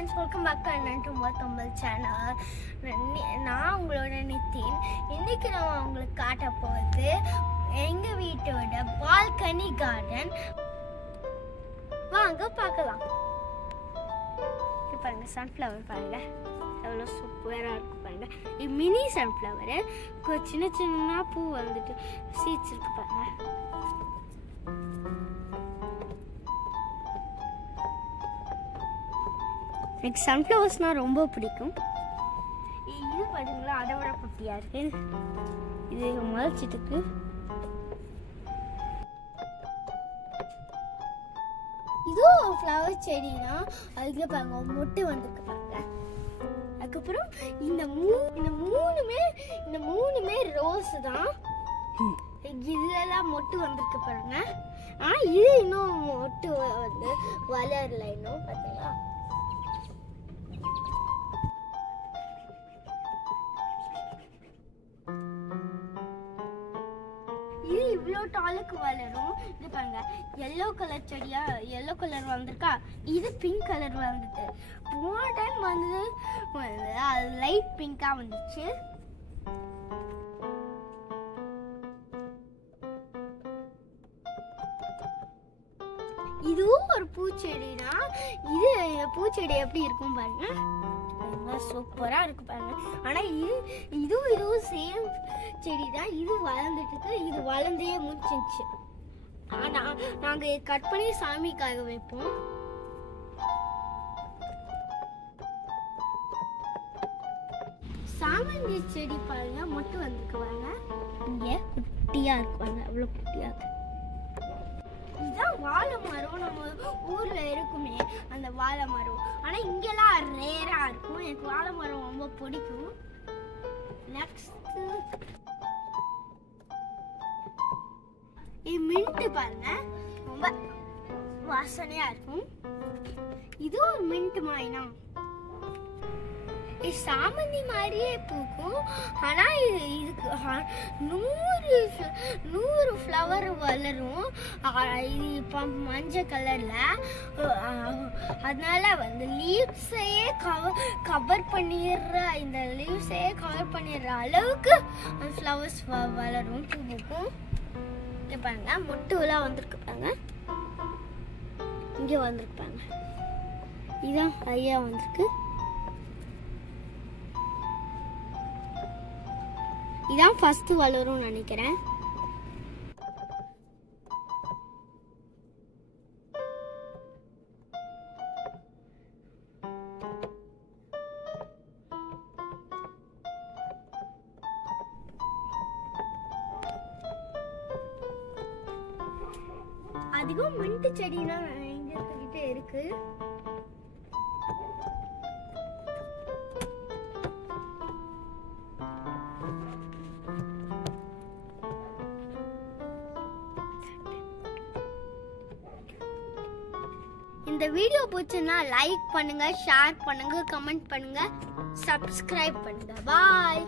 friends, welcome back to Anantu Tamil channel. நான் உங்களோட நிதின். இன்னைக்கு நான் உங்களுக்கு காட்ட போறது எங்க வீட்டோட பால்கனி கார்டன். வாங்க பார்க்கலாம். இது பாருங்க, சன்ஃப்ளவர் பாருங்க, எவ்வளோ சூப்பராக இருக்கு பாருங்க. இது மினி சன்ஃப்ளவரு, சின்ன சின்ன பூ வந்துட்டு சீட்ஸ் இருக்கு பாருங்க. எனக்கு சன்ஃப்ளவர்ஸ்னால் ரொம்ப பிடிக்கும். இது பார்த்தீங்களா, அதை விட குட்டியாக இருக்கு. இது முளைச்சிட்டுக்கு. இதுவும் ஃப்ளவர் செடினா அதுக்கு பாருங்க மொட்டு வந்துருக்கு பாருங்க. அதுக்கப்புறம் இந்த மூணுமே ரோஸ் தான். இதுலலாம் மொட்டு வந்திருக்கு பாருங்க. இது இன்னும் மொட்டு வந்து வளரல இன்னும். பார்த்தீங்களா, இது இவ்வளோ டாலுக்கு வளரும். இது பாருங்க, எல்லோ கலர் செடியா, எல்லோ கலர் வந்திருக்கா. இது பிங்க் கலர் வந்துட்டு. போன டைம் வந்து அது லைட் பிங்கா வந்துச்சு. இதுவும் ஒரு பூச்செடி தான். இது பூச்செடி எப்படி இருக்கும் பாருங்க, சூப்பரா இருக்கு பாருங்க. ஆனா இதுவும் சேம் செடி தான். இது வளர்ந்துட்டு இருக்கு. இது வளர்ந்தே முடிச்சிருச்சு. ஆனா நாங்க கட் பண்ணி சாமிக்காக வைப்போம். சாமந்தி செடி பாருங்க, மொட்டு வந்துருக்கு பாருங்க. இங்க குட்டியா இருக்கு பாருங்க, அவ்வளவு குட்டியா இருக்கு. இதுதான் வாழை மரம். நம்ம ஊர்ல இருக்குமே அந்த வாழை மரம், ஆனா இங்கெல்லாம் ரேரா இருக்கும். எனக்கு வாழை மரம் ரொம்ப பிடிக்கும். நெக்ஸ்ட் மின்ட் பாருங்க, ரொம்ப வாசனையா இருக்கும். இது ஒரு மின்ட் மாதிரினா சாமந்தி மாதிரியே பூக்கும். ஆனா இதுக்கு 100 ஃப்ளவர் வளரும். இது இப்போ மஞ்சள் கலர்ல, அதனால வந்து லீவ்ஸையே கவர் பண்ணிடுற, இந்த லீவ்ஸையே கவர் பண்ணிடுற அளவுக்கு ஃப்ளவர்ஸ் வளரும், பூக்கும். இங்க பாருங்க, மொட்டுலாம் வந்திருக்கு பாருங்க. இங்க வந்திருப்பாங்க, இதான் ஐயா வந்திருக்கு. இதான் ஃபர்ஸ்ட் வளரும் நினைக்கிறேன். அதிகம் மின்ட் செடினா எங்க கிட்ட இருக்கு. இந்த வீடியோ பிடிச்சிருந்தா லைக் பண்ணுங்க, ஷேர் பண்ணுங்க, கமெண்ட் பண்ணுங்க, சப்ஸ்கிரைப் பண்ணுங்க. பாய்.